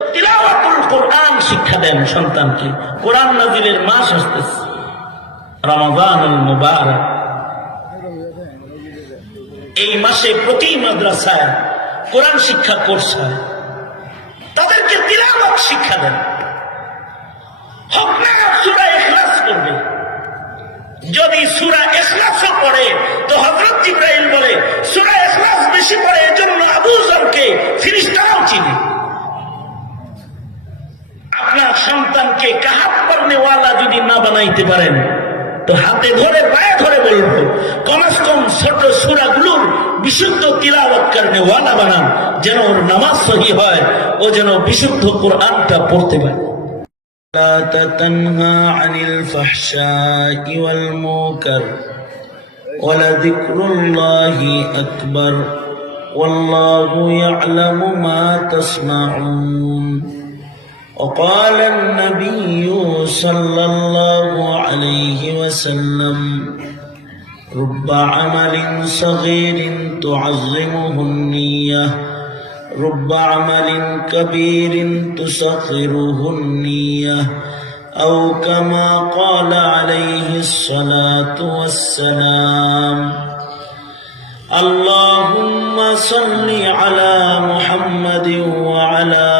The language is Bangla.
তিলাওয়াতুল কোরআন শিক্ষা দেন সন্তানকে। কোরআন নাজিলের মাস আসতেছে, রমাদানুল মুবারক। এই মাসে প্রতি মাদ্রাসায় কোরআন শিক্ষা কোর্স হয়, তাদেরকে তিলাওয়াত শিক্ষা দেন। হক না সূরা ইখলাস করবে, যদি সূরা ইখলাসও পড়ে তো হযরত জিবরাইল বলে সূরা ইখলাস বেশি পড়ে, এজন্য আবু যরকে ফেরেশতারাও চিনে। আপনার সন্তানকে কাহাত পড়নেওয়ালা যদি না বানাইতে পারেন তো হাতে ধরে পায়ে ধরে বলবো কমস কম ছোট সূরাগুলোর বিশুদ্ধ তিলাওয়াত করনেওয়ালা বানান, যেন ওর নামাজ সহি হয়, ও যেন বিশুদ্ধ কোরআনটা পড়তে পারে। لا تنهى عن الفحشاء والمنكر ولذكر الله أكبر والله يعلم ما تصنعون. وقال النبي صلى الله عليه وسلم رب عمل صغير تعظمه النية رب عمل كبير تصغره النية أو كما قال عليه الصلاة والسلام. اللهم صل على محمد وعلى